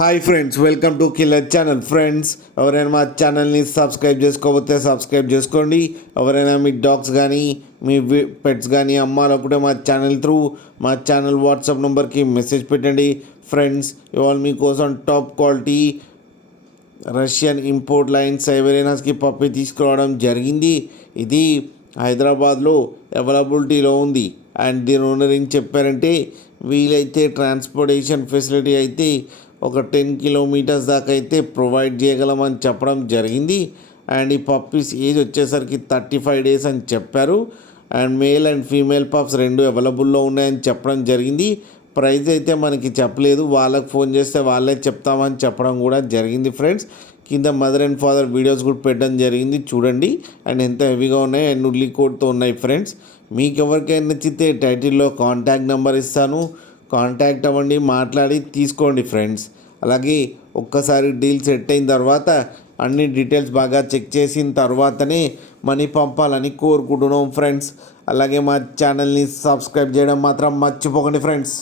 Hi friends, welcome to killer channel. Friends, ఎవరైనా మా ఛానల్ని సబ్స్క్రైబ్ చేసుకోకపోతే సబ్స్క్రైబ్ చేసుకోండి. ఎవరైనా మీ డాగ్స్ కానీ మీ పెట్స్ కానీ అమ్మాలనుకుంటే మా ఛానల్ వాట్సాప్ నెంబర్కి మెసేజ్ పెట్టండి. ఫ్రెండ్స్, ఇవాళ మీకోసం top quality Russian import line సైబెరియన్స్కి పప్పి తీసుకురావడం జరిగింది. ఇది హైదరాబాద్లో అవైలబిలిటీలో ఉంది. అండ్ దీని ఓనర్ ఏం చెప్పారంటే, వీలైతే ట్రాన్స్పోర్టేషన్ ఫెసిలిటీ అయితే ఒక 10 కిలోమీటర్స్ దాకా అయితే ప్రొవైడ్ చేయగలమని చెప్పడం జరిగింది. అండ్ ఈ పప్పీస్ ఏజ్ వచ్చేసరికి 35 డేస్ అని చెప్పారు. And male and female pups రెండు అవైలబుల్లో ఉన్నాయని చెప్పడం జరిగింది. ప్రైస్ అయితే మనకి చెప్పలేదు, వాళ్ళకి ఫోన్ చేస్తే వాళ్ళే చెప్తామని చెప్పడం కూడా జరిగింది. ఫ్రెండ్స్, కింద మదర్ అండ్ ఫాదర్ వీడియోస్ కూడా పెట్టడం జరిగింది, చూడండి. అండ్ ఎంత హెవీగా ఉన్నాయి అండ్ ఉల్లి కోడ్తో ఉన్నాయి. ఫ్రెండ్స్, మీకు ఎవరికైనా నచ్చితే టైటిల్లో కాంటాక్ట్ నెంబర్ ఇస్తాను, కాంటాక్ట్ అవ్వండి, మాట్లాడి తీసుకోండి. ఫ్రెండ్స్, అలాగే ఒక్కసారి డీల్ సెట్ అయిన తర్వాత అన్ని డీటెయిల్స్ బాగా చెక్ చేసిన తర్వాతనే మనీ పంపాలని కోరుకుంటున్నాం. ఫ్రెండ్స్, అలాగే మా ఛానల్ని సబ్స్క్రైబ్ చేయడం మాత్రం మర్చిపోకండి. ఫ్రెండ్స్.